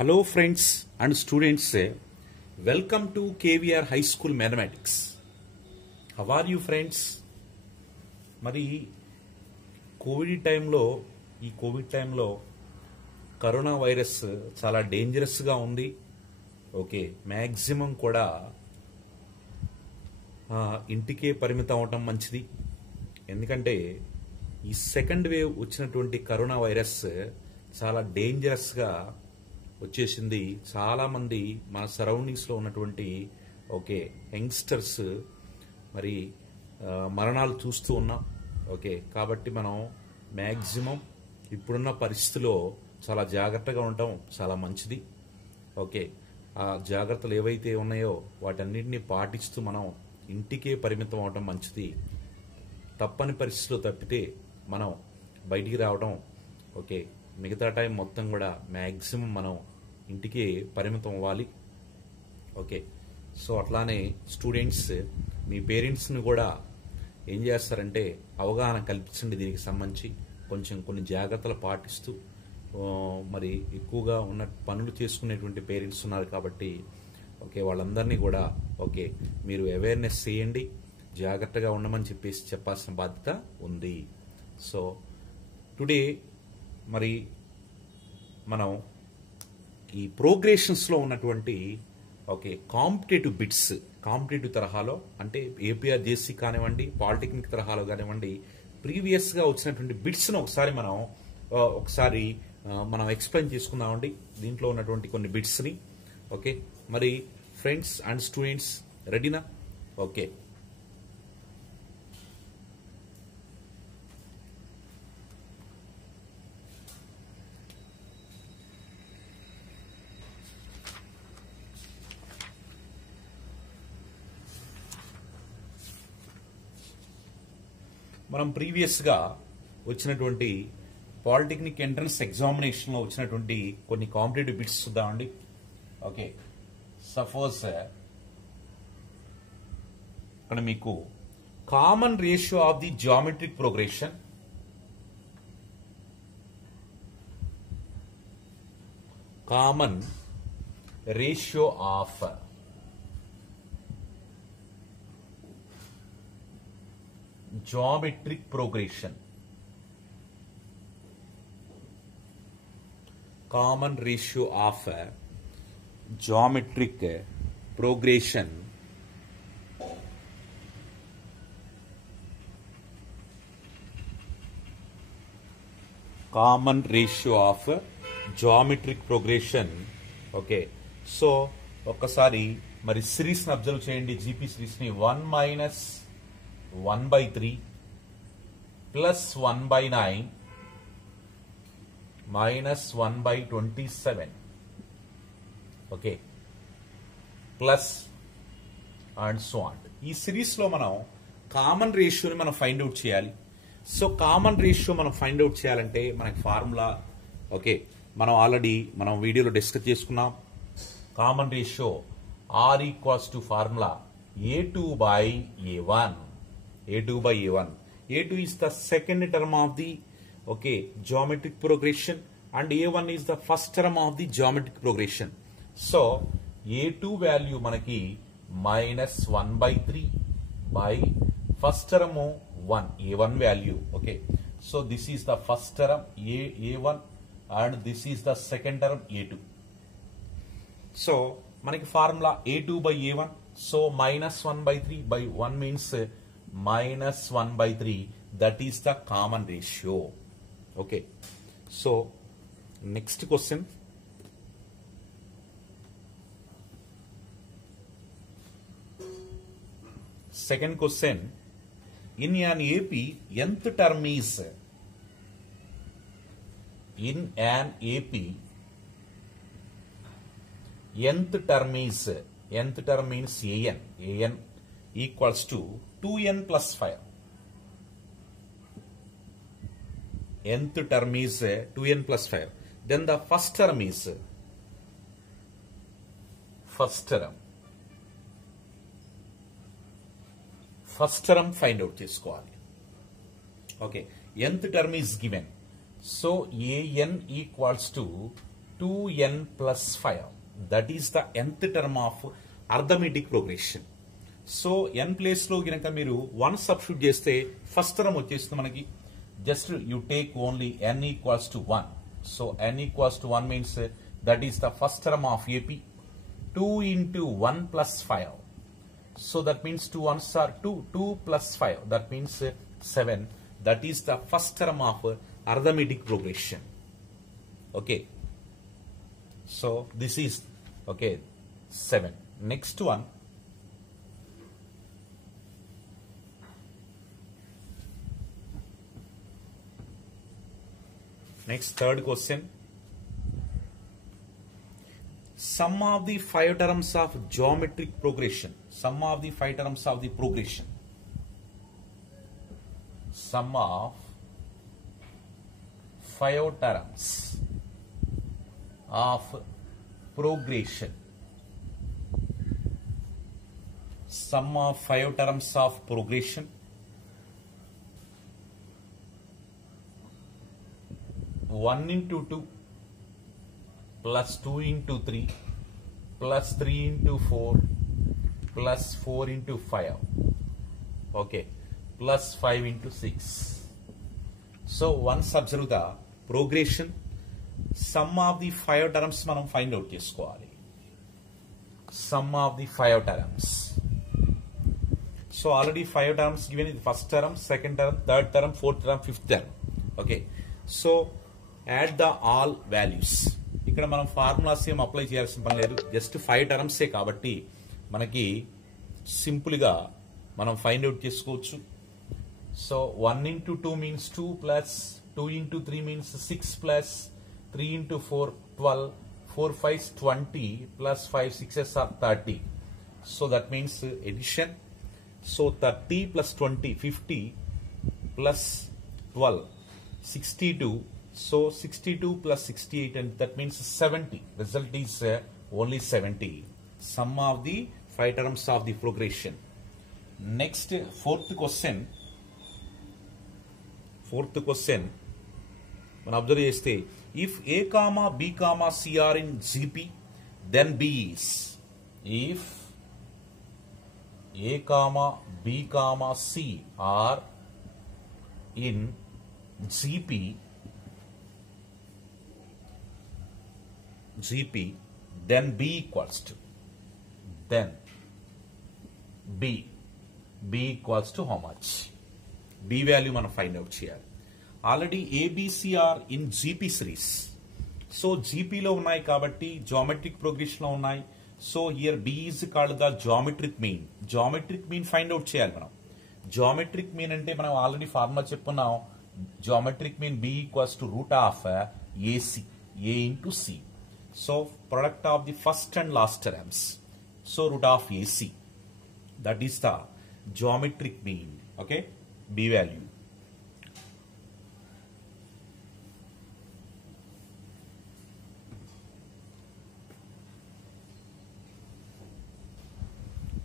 Hello friends and students, welcome to KVR High School Mathematics. How are you friends? మరి Covid టైంలో corona virus చాలా డేంజరస్గా ఉంది. Okay, maximum కూడా ఇంటికే పరిమితం అవటం మంచిది. ఎందుకంటే ఈ సెకండ్ వేవ్ వచ్చినటువంటి కరోనా వైరస్ చాలా డేంజరస్గా వచ్చేసింది. చాలామంది మన సరౌండింగ్స్లో ఉన్నటువంటి యంగ్స్టర్స్ మరి మరణాలు చూస్తూ ఉన్నాం. ఓకే, కాబట్టి మనం మ్యాక్సిమం ఇప్పుడున్న పరిస్థితిలో చాలా జాగ్రత్తగా ఉండటం చాలా మంచిది. ఓకే, ఆ జాగ్రత్తలు ఏవైతే ఉన్నాయో వాటన్నిటిని పాటిస్తూ మనం ఇంటికే పరిమితం అవడం మంచిది. తప్పని పరిస్థితిలో తప్పితే మనం బయటికి రావడం ఓకే, మిగతా టైం మొత్తం కూడా మ్యాక్సిమం మనం ఇంటికే పరిమితం అవ్వాలి. ఓకే, సో అట్లానే స్టూడెంట్స్ మీ పేరెంట్స్ని కూడా ఏం చేస్తారంటే అవగాహన కల్పించండి. దీనికి సంబంధించి కొన్ని జాగ్రత్తలు పాటిస్తూ మరి ఎక్కువగా ఉన్న పనులు చేసుకునేటువంటి పేరెంట్స్ ఉన్నారు కాబట్టి ఓకే, వాళ్ళందరినీ కూడా ఓకే మీరు అవేర్నెస్ చేయండి, జాగ్రత్తగా ఉండమని చెప్పాల్సిన బాధ్యత ఉంది. సో టుడే మరి మనం ఈ ప్రోగ్రెషన్స్లో ఉన్నటువంటి కాంపిటేటివ్ తరహాలో అంటే ఏపీఆర్ జేసీ కానివ్వండి, పాలిటెక్నిక్ తరహాలో కానివ్వండి, ప్రీవియస్గా వచ్చినటువంటి బిట్స్ను ఒకసారి మనం ఎక్స్ప్లెయిన్ చేసుకుందామండి. దీంట్లో ఉన్నటువంటి కొన్ని బిట్స్ని. ఓకే, మరి ఫ్రెండ్స్ అండ్ స్టూడెంట్స్ రెడీనా? ఓకే, మనం ప్రీవియస్గా వచ్చినటువంటి పాలిటెక్నిక్ ఎంట్రన్స్ ఎగ్జామినేషన్లో వచ్చినటువంటి కొన్ని కాంపిటేటివ్ బిట్స్ చూద్దామండి. ఓకే, సపోజ్ ఇక్కడ మీకు common ratio of the geometric progression geometric progression, common ratio of geometric progression okay, so ఒక్కసారి మరి సిరీస్ ని అబ్జర్వ్ చేయండి. జీపీ సిరీస్ ని 1/3 plus 1/9 minus 1/27 okay plus and so on. ఈ సిరీస్ లో మనం కామన్ రేషియోని మనం ఫైండ్ అవుట్ చేయాలి. సో కామన్ రేషియో మనం ఫైండ్ అవుట్ చేయాలంటే మనకి ఫార్ములా ఓకే మనం ఆల్రెడీ వీడియోలో డిస్కస్ చేసుకున్నాం. Common ratio R equals to formula A2/A1. A2 is the second term of the geometric progression and A1 is the first term of the geometric progression. So A2 value manaki -1/3 by first term 1 A1 value. Okay, so this is the first term A1 and this is the second term A2. So manaki formula A2/A1, so -1/3 by 1 means -1/3, that is the common ratio. Okay, so next question. Second question, in an AP nth term is nth term means an equals to 2n plus 5. Nth term is 2n plus 5. Then the first term is first term find out చేసుకోవాలి. Okay, nth term is given. So an equals to 2n plus 5. That is the nth term of arithmetic progression. So n place లో గనక మీరు 1 substitute చేస్తే first term వచ్చేస్తుంది మనకి. Just you take only n equals to 1. So n equals to 1 means that is the first term of AP. 2 into 1 plus 5. So that means 2 ones are 2. 2 plus 5. That means 7. That is the first term of arithmetic progression. Okay. So this is okay 7. Next one. Next third question. Sum of the 5 terms of geometric progression. Sum of the 5 terms of the progression. Sum of 5 terms of progression. Sum of 5 terms of progression. One into 2 plus 2 into 3 plus 3 into 4 plus 4 into 5. Okay. Plus 5 into 6. So once observe the progression, sum of the 5 terms మనం find out చేసుకోవాలి. Sum of the 5 terms. So already 5 terms given in the first term, second term, third term, fourth term, fifth term. Okay. So add the all values. ఇక్కడ మనం formulas ఏం apply చేయాల్సిన పని లేదు. Just 5 టర్మ్సే కాబట్టి మనకి simple గా మనం ఫైండ్ అవుట్ చేసుకోవచ్చు. So 1 into 2 means 2 plus 2 into 3 means 6 plus 3 into 4 12 4 5 20 plus 5 6s are 30. So that means addition. So 30 plus 20 50 plus 12 62. So 62 plus 68 and that means 70. Result is only 70. Sum of the 5 terms of the progression. Next fourth question. మనం observe చేస్తే if A comma B comma C are in GP then B is. If A comma B comma C are in GP then B equals to B equals to how much? B value మనం find out చేయాలి. Already ABCR in GP series. So GP లో ఉన్నాయి కాబట్టి geometric progression లో ఉన్నాయి. So here B is called the geometric mean. Geometric mean find out చేయాలి మనం. Geometric mean అంటే మనం ఆల్రెడీ ఫార్ములా చెప్పుకున్నాం. Geometric mean B equals to root of AC. A into C. So product of the first and last terms. So root of AC. That is the geometric mean. Okay. B value.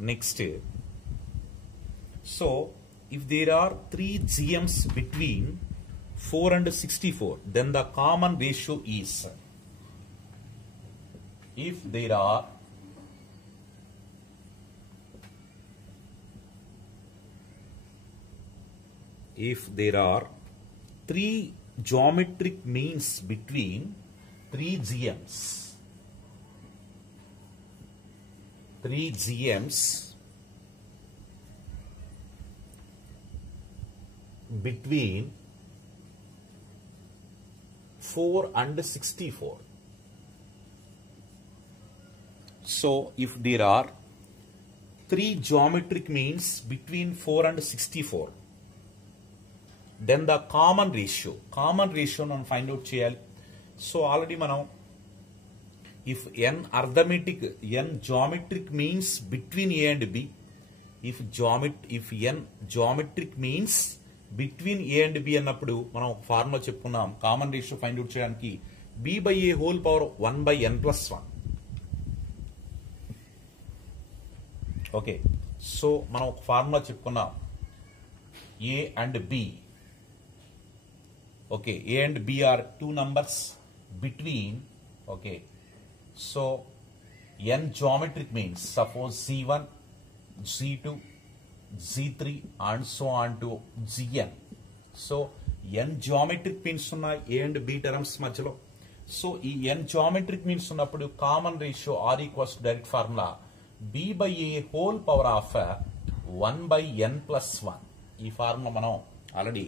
Next. So if there are 3 GMs between 4 and 64, then the common ratio is. If there are three geometric means between 3 GMs, between 4 and 64. So if there are 3 geometric means between 4 and 64, then the common ratio మనం find out చేయాలి. So already మనం if n geometric means between A and B, if n geometric means between A and B అన్నప్పుడు మనం formula చెప్పుకున్నాం common ratio find out చేయడానికి B by A whole power 1 by n plus 1. Okay. So మనం ఒక formula చెప్పుకున్నాం A and B. Okay, A and B are 2 numbers between Okay, so n geometric means suppose Z1, Z2, Z3 and so on to Gn. So n geometric means ఉన్న a and b terms మధ్యలో. So ఈ n geometric means ఉన్నప్పుడు common ratio r equals to direct formula b by a whole power of 1 by n plus 1. ఈ formula మనం already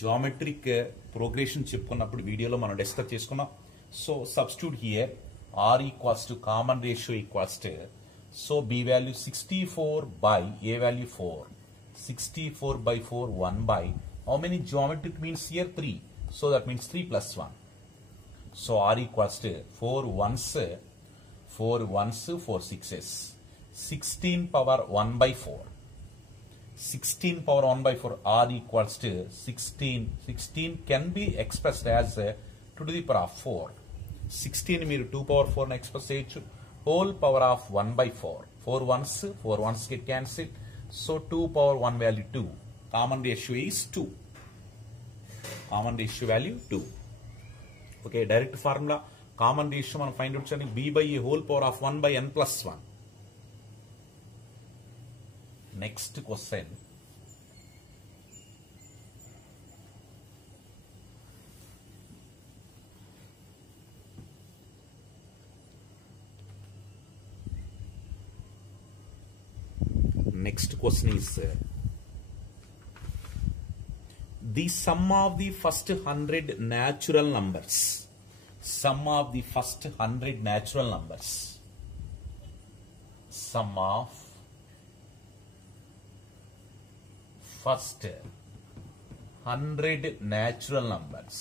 geometric progression చెప్పుకున్నప్పుడు వీడియోలో మనం discuss చేసుకున్నాం. So substitute here r equals to common ratio equals to, so b value 64 by a value 4, 64 by 4 1 by, how many geometric means here 3, so that means 3 plus 1, so r equals to 4 ones 4 sixes, 16 power 1 by 4, 16 power 1 by 4, r equals to 16 can be expressed as 2 to the power of 4. 16 మీరు 2 power 4 express చేయొచ్చు. Whole power of 1 by 4, 4 ones get cancelled, so 2 power 1 value 2, common ratio is 2, common ratio value 2. Okay, direct formula common ratio మనం find out చేయాలి b by a whole power of 1 by n plus 1. Next question, is the sum of the first 100 natural numbers. Sum of the first 100 natural numbers. Sum of first 100 natural numbers.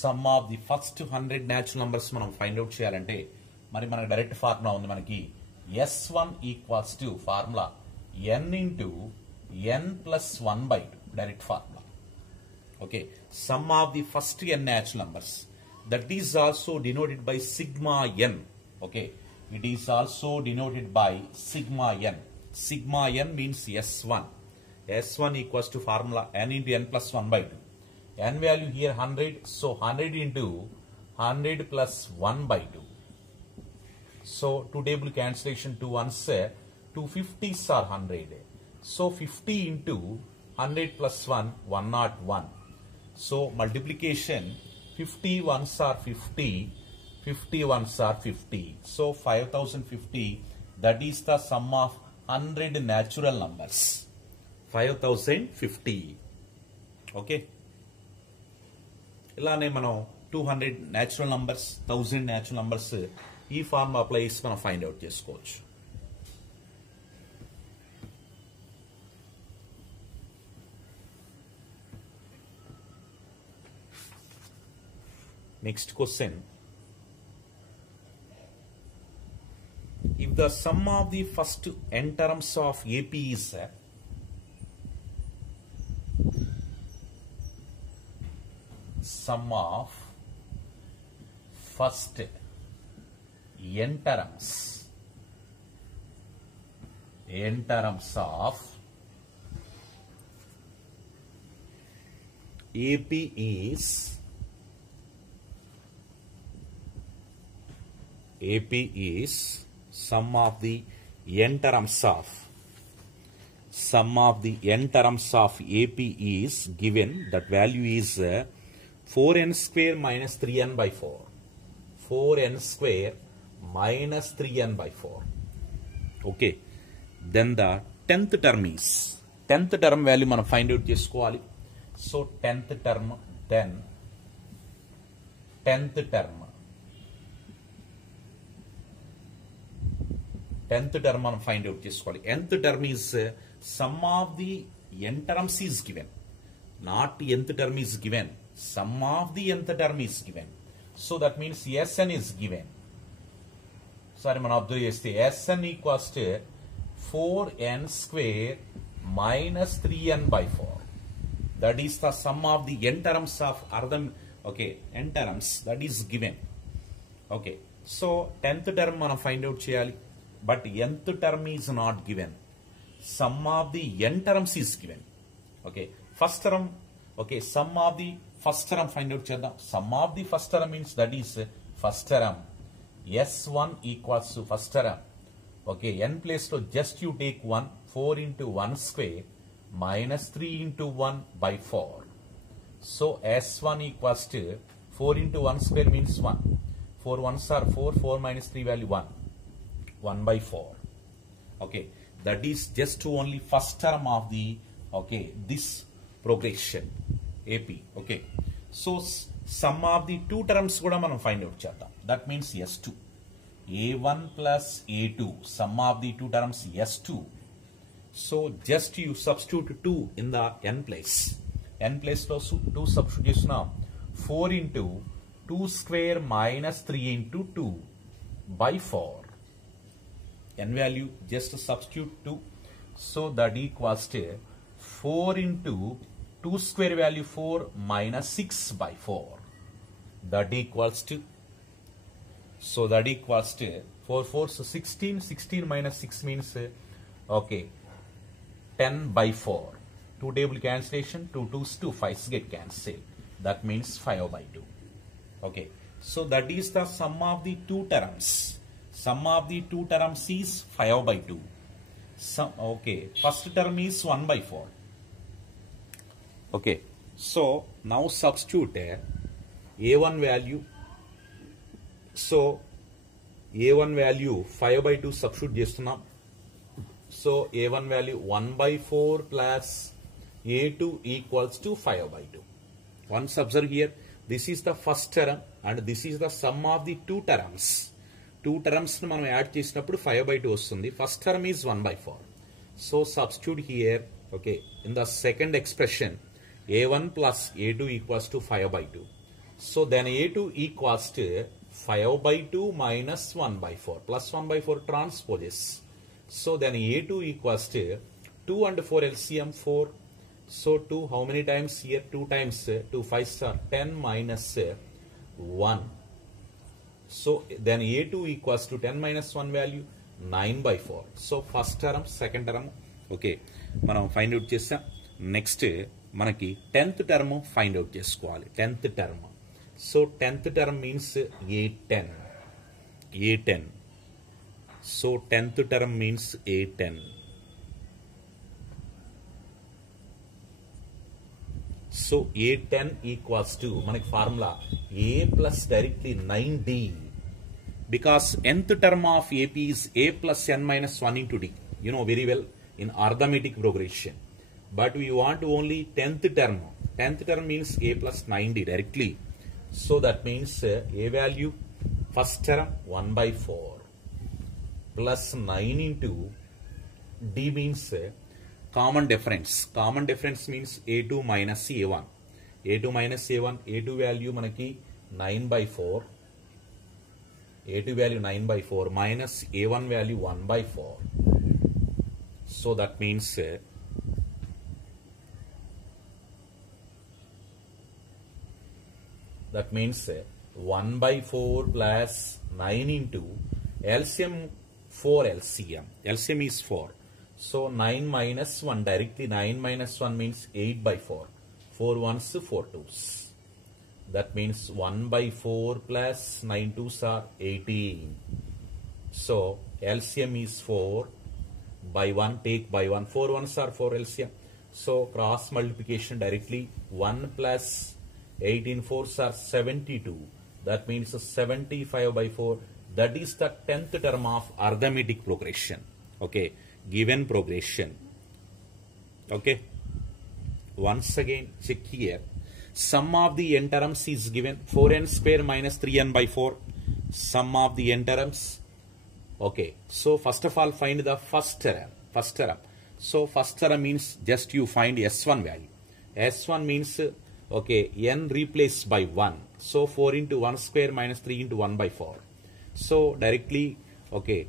Sum of the first 100 natural numbers మనం find out చేయాలంటే మరి మనకి direct formula ఉంది. మనకి S1 equals to formula n into n plus 1 by 2, direct formula. Okay, some of the first n natural numbers, that is also denoted by sigma n. Okay, it is also denoted by sigma n. Sigma n means S1. S1 equals to formula n into n plus 1 by 2. n value here 100, so 100 into 100 plus 1 by 2. So 2 table cancellation, 2 ones, 2 50s are 100. So 50 into 100 plus 1, 101. So multiplication, 50 ones are 50, 50 ones are 50. So 5050, that is the sum of 100 natural numbers. 5050. Okay. ఇలానే మనం 200 natural numbers, 1000 natural numbers ఈ formula apply చేసి మనం find out చేసుకోవచ్చు. Next question, if the sum of the first n terms of AP is sum of first n terms of AP is sum of the n terms of AP is given, that value is 4n square minus 3n by 4. 4n square minus 3n by 4. Okay. Then the 10th term is, 10th term value మనం find out చేసుకోవాలి. So 10th term, then 10th term మనం find out చేసుకోవాలి. nth term is sum of the n terms is given, not nth term is given, sum of the nth term is given. So that means Sn is given. Sorry, మనం observe చేస్తే Sn equals to 4n square minus 3n by 4. That is the sum of the n terms of Ardham. Okay, n terms that is given. Okay, so 10th term మనం find out చేయాలి, but nth term is not given. Sum of the n terms is given. Okay, first term, okay, sum of the first term find out చేద్దాం. Sum of the first term means that is first term. S1 equals to first term. Okay, n place లో just you take 1, 4 into 1 square minus 3 into 1 by 4. So S1 equals to 4 into 1 square means 1. 4 ones are 4, 4 minus 3 value 1. 1 by 4. Okay, that is just only first term of the, okay, this progression AP. Okay, so sum of the two terms kuda manam find out cheddam. That means S2. A1 plus A2, sum of the two terms S2. So just you substitute 2 in the n place. N place lo 2 substitute now. 4 into 2 square minus 3 into 2 by 4. N value just substitute 2. So that equals to 4 into 2 square value 4 minus 6 by 4. That equals to, so that equals to 4 4 so 16. 16 minus 6 means okay 10 by 4. 2 table cancellation, 2 2s 2 5s get cancelled. That means 5 by 2. Okay, so that is the sum of the two terms. Sum of the two terms is 5 by 2. Okay, first term is 1 by 4. Okay, so now substitute A1 value. So A1 value 5 by 2 substitute చేస్తున్నాం. So A1 value 1 by 4 plus A2 equals to 5 by 2. Once observe here, this is the first term and this is the sum of the two terms. Two terms ను మనం add చేసినప్పుడు 5 by 2 వస్తుంది. First term is 1 by 4. So substitute here, okay, in the second expression A1 plus A2 equals to 5 by 2. So then A2 equals to 5 by 2 minus 1 by 4 plus 1 by 4 transposes. So then A2 equals to 2 and 4 LCM 4. So 2 how many times here? 2 times 2 5s are 10 minus 1. So then A2 equals to 10 minus 1 value 9 by 4. So first term, second term, okay, మనం find out చేసాం. Next మనకి 10th term find out చేసుకోవాలి. 10th term. So 10th term means A10. A10. So 10th term means A10. So A10 equals to manaki formula A plus directly 9D, because nth term of AP is A plus n minus 1 into D. You know very well in arithmetic progression. But we want only 10th term. 10th term means A plus 9D directly. So that means A value first term 1 by 4 plus 9 into D means common difference. Common difference means A2 minus A1. A2 minus A1. A2 value manaki 9 by 4. A2 value 9 by 4 minus A1 value 1 by 4. So that means that means 1 by 4 plus 9 into LCM 4 LCM. LCM is 4. So 9 minus 1 directly 9 minus 1 means 8 by 4. 4 ones 4 twos. That means 1 by 4 plus 9 twos are 18. So LCM is 4 by 1, take by 1. 4 ones are 4 LCM. So cross multiplication directly 1 plus 18 fours are 72. That means 75 by 4. That is the 10th term of arithmetic progression. Okay, given progression. Okay, once again check here. Sum of the n terms is given 4n square minus 3n by 4. Sum of the n terms. Okay, so first of all find the first term. First term. So first term means just you find S1 value. S1 means okay, n replaced by 1. So 4 into 1 square minus 3 into 1 by 4. So directly, okay,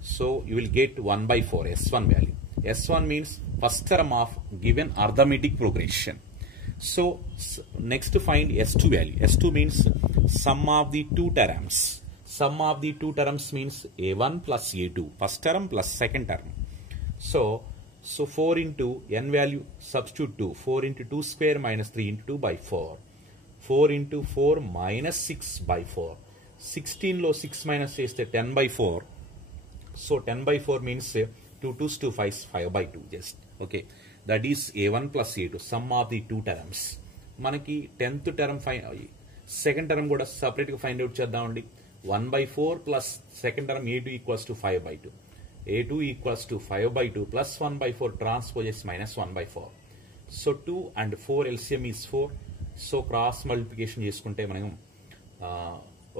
so you will get 1 by 4 S1 value. S1 means first term of given arithmetic progression. So next to find S2 value. S2 means sum of the two terms. Sum of the two terms means A1 plus A2. First term plus second term. So 4 into n value substitute 2. 4 into 2 square minus 3 into 2 by 4. 4 into 4 minus 6 by 4. 16 లో 6 minus చేస్తే 10 by 4. So 10 by 4 means 2 2s 2 5 5 by 2 just. Okay. That is A1 plus A2 sum of the two terms. మనకి 10th term second term కూడా separate గా find out చేద్దామండి. 1 by 4 plus second term A2 equals to 5 by 2. A2 equals to 5 by 2 plus 1 by 4 transposes minus 1 by 4. So 2 and 4 LCM is 4. So cross multiplication చేసుకుంటే మనం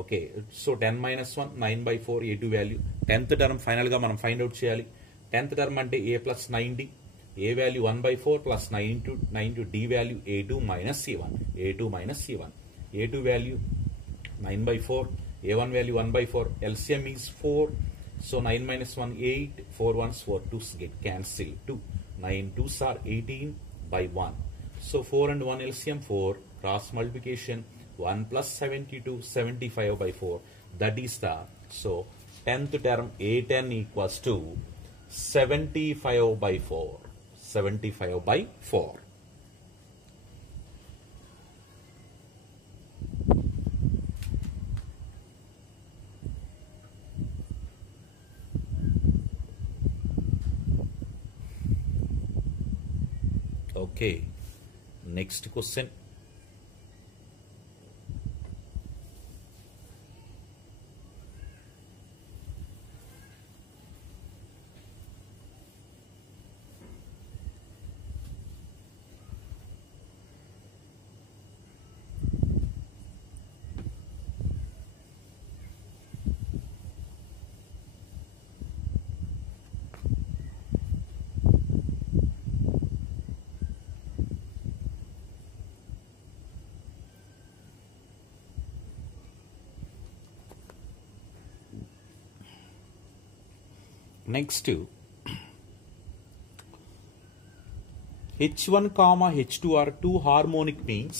okay. So 10 minus 1 9 by 4 A2 value. 10th term final గా మనం find out చేయాలి. 10th term అంటే A plus 9D. A value 1 by 4 plus 9 to D value A2 minus C1. A2 minus C1. A2 value 9 by 4. A1 value 1 by 4. LCM is 4. So 9 minus 1 8. 4 1s 4 2s get cancelled. 2. 9 2s are 18 by 1. So 4 and 1 LCM 4. Cross multiplication 1 plus 72 75 by 4. That is the, so 10th term A10 equals to 75 by 4. 75 by 4. Okay. Next question. Next, H1 comma H2 are two harmonic means.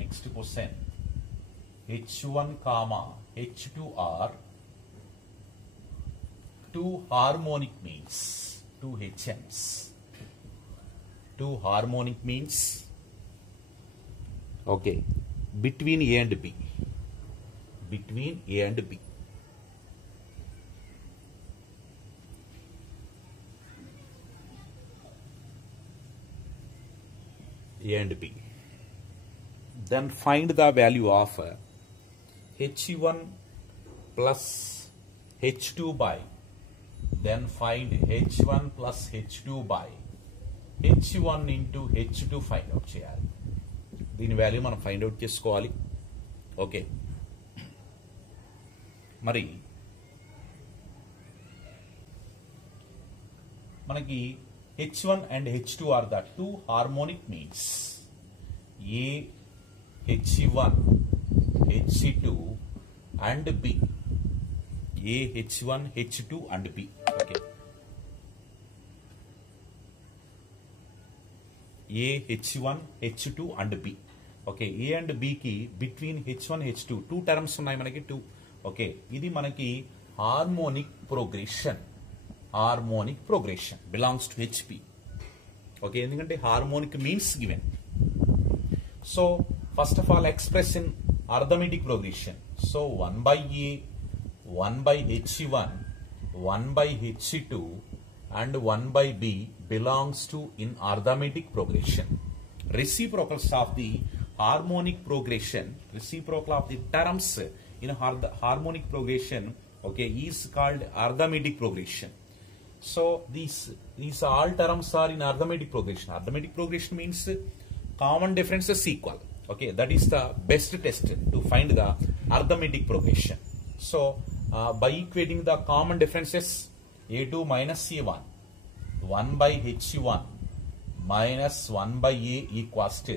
Next question. H1 comma H2 are two harmonic means. Two HMs. Two harmonic means. Okay. Between A and B. Between A and B. A and B. Then find the value of H1 plus H2 by, then find H1 plus H2 by H1 into H2 find out చేయాలి. దీని value మనం find out చేసుకోవాలి. Okay, మరి మనకి H1 and H2 are the two harmonic means. A H1 H2 and B. A H1 H2 and B. Okay. A H1 H2 and B. Okay. A and B ki between H1 H2 two terms ఉన్నాయి మనకి two. Okay. ఇది మనకి harmonic progression. Harmonic progression belongs to HP. Okay, ఎందుకంటే harmonic means given. So first of all express in arithmetic progression. So 1 by A, 1 by H1, 1 by H2 and 1 by B belongs to in arithmetic progression. Reciprocals of the harmonic progression, reciprocal of the terms in harmonic progression, okay, is called arithmetic progression. So these all terms are in arithmetic progression. Arithmetic progression means common differences equal. Okay, that is the best test to find the arithmetic progression. So by equating the common differences, A2 minus A1, 1 by H1 minus 1 by A equals to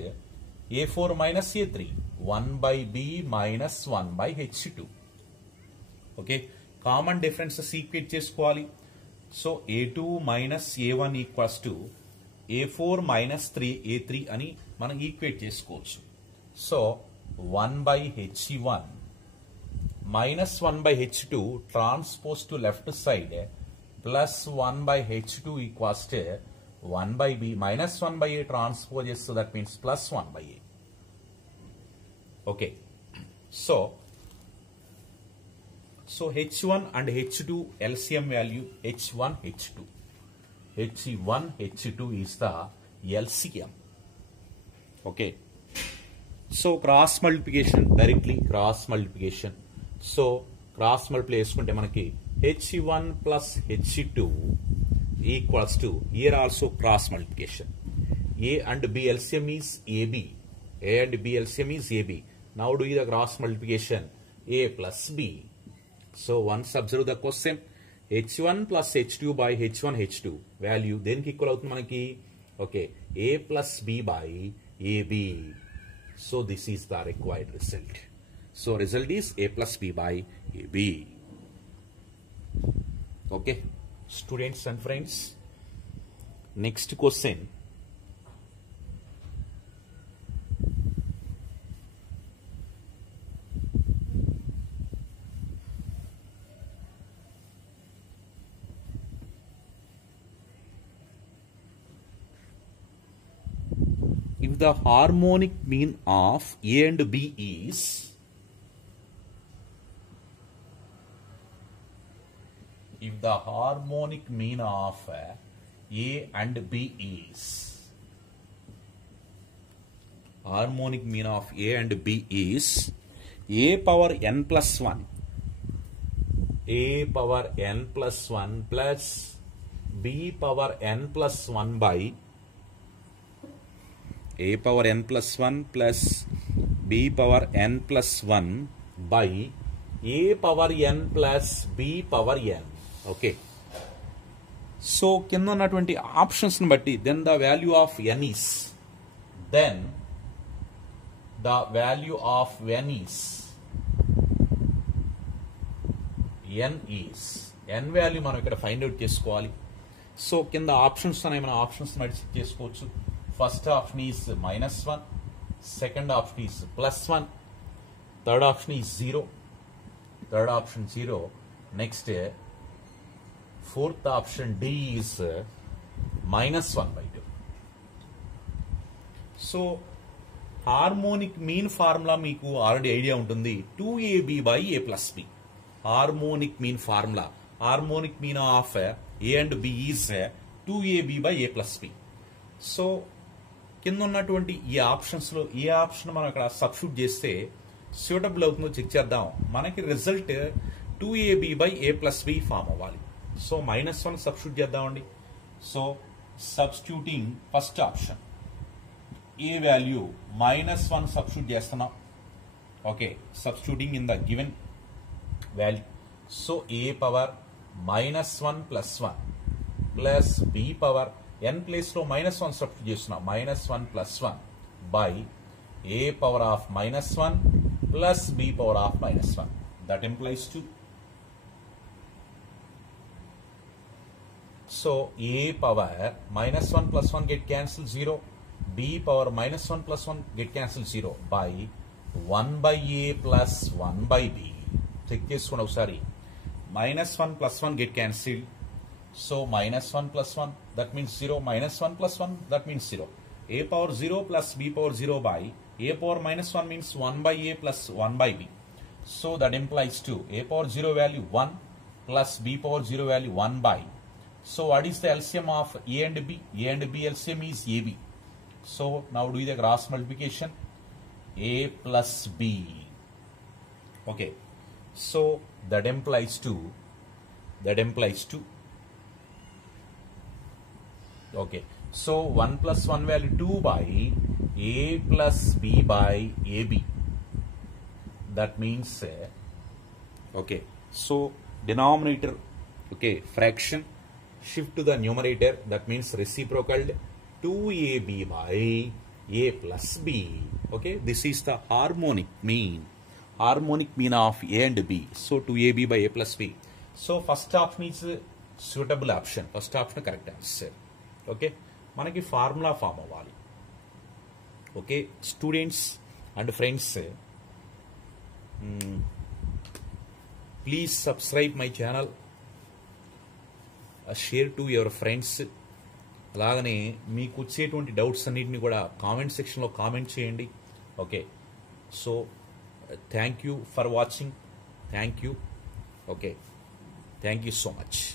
A4 minus A3, 1 by B minus 1 by H2. Okay, common differences equate చేసుకోవాలి. So A2 minus A1 equals to A4 minus 3A3 అని మనం equate చేసుకోవచ్చు. So 1 by H1 minus 1 by H2 transpose to left side plus 1 by H2 equals to 1 by B minus 1 by A transposes, so that means plus 1 by A. Okay, so H1 and H2 LCM value H1 H2. H1 H2 is the LCM. Okay, so cross multiplication, directly cross multiplication. So cross multiply చేసుకుంటే మనకి H1 plus H2 equals to, here also cross multiplication. A and B LCM is AB. A and B LCM is AB. Now do the cross multiplication. A plus B. So once observe the question. H1 plus H2 by H1 H2 value దేనికి equal అవుతుంది మనకి? Okay, A plus B by AB. So this is the required result. So result is A plus B by AB. Okay, students and friends, next question. If the harmonic mean of A and B is, if the harmonic mean of A and B is, harmonic mean of A and B is A power n plus 1, A power n plus 1 plus B power n plus 1 by A power n plus 1 plus B power n plus 1 by A power n plus B power n. Okay, so కింద ఉన్నటువంటి options ని బట్టి then the value of n is, then the value of n is, n value మనం ఇక్కడ find out చేసుకోవాలి. So కింద options అనేవి మనం ఆప్షన్స్ బట్టి చెక్ చేసుకోవచ్చు. First option is -1, second option is +1, third option is 0, third option 0. Next fourth option D is -1/2. So harmonic mean formula మీకు already idea ఉంటుంది, 2AB by A plus B. Harmonic mean formula, harmonic mean of A and B is 2AB by A plus B. So కింద ఉన్నటువంటి ఈ options లో ఏ option మనం ఇక్కడ substitute చేస్తే suitable అవుతుందో చెక్ చేద్దాం. మనకి result 2AB by A plus B form అవ్వాలి. సో -1 సబ్స్టిట్యూట్ చేద్దామండి. So substituting first option A value -1 substitute చేస్తున్నాం. Okay, substituting in the given value. So A power -1 plus 1 plus B power n place లో -1 substitute చేస్తున్నాం, -1 plus 1 by A power of -1 plus B power of -1. That implies 2. So A power -1 plus 1 get cancelled 0, B power -1 plus 1 get cancelled 0 by 1 by A plus 1 by B. Check చేసుకోండి ఒకసారి. -1 plus 1 get cancelled. So -1 plus 1 that means 0, -1 plus 1 that means 0. A power 0 plus B power 0 by A power -1 means 1 by A plus 1 by B. So that implies 2. A power 0 value 1 plus B power 0 value 1 by. So what is the LCM of A and B? A and B LCM is AB. So now do the cross multiplication. A plus B. Okay. So that implies 2. That implies 2. Okay. So 1 plus 1 value 2 by A plus B by AB. That means, okay. So denominator, okay, fraction, shift to the numerator. That means reciprocal 2AB by A plus B. Okay. This is the harmonic mean. Harmonic mean of A and B. So 2AB by A plus B. So first option is suitable option. First option correct answer. Okay. మనకి formula form అవ్వాలి. Okay students and friends, please subscribe my channel, share to your friends. అలాగనే మీకు వచ్చేటువంటి doubts అన్నింటినీ కూడా comment సెక్షన్లో comment చేయండి. Okay So thank you for watching. Thank you. Okay, thank you so much.